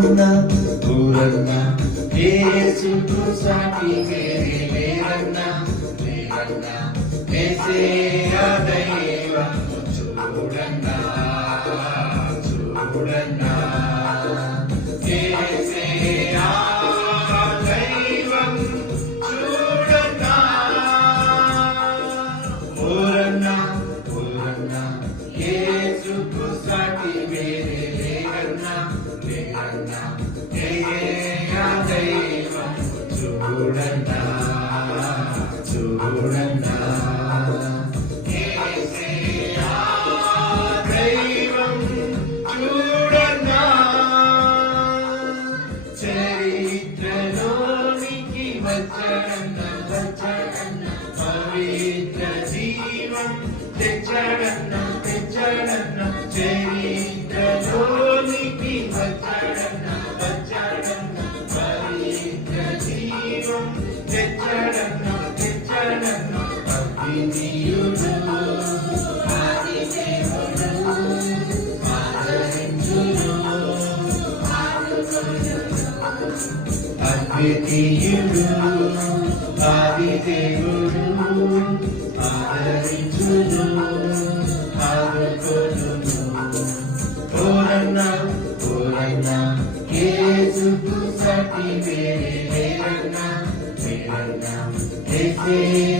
ఊరన్నా యేసుకు సాటి వేరే లేరన్నా లేరన్నా యేసయ్య దైవం చూడన్నా చూడన్నా యేసయ్య దైవం చూడన్నా ఊరన్నా ఊరన్నా యేసుకు సాటి వేరే లేరన్నా లేరన్నా యేసయ్య దైవం చూడన్నా చూడన్నా యేసయ్య దైవం చూడన్నా చరిత్రలోనికి వచ్చడన్నా వచ్చడన్నా పవిత్ర జీవం తెచ్చడన్నా తెచ్చడన్నా చరిత్రలోనికి వచ్చడన్నా వచ్చడన్నా పవిత్ర జీవం తెచ్చడన్నా తెచ్చడన్నా అద్వితీయుడు ఆదిదేవుడు ఆదరించును అద్వితీయుడు ఆదిదేవుడు ఆదరించును ఆదుకొనును ఓరన్నా ఓరన్నా యేసుకు సాటి వేరే లేరన్నా లేరన్నా యేసయ్య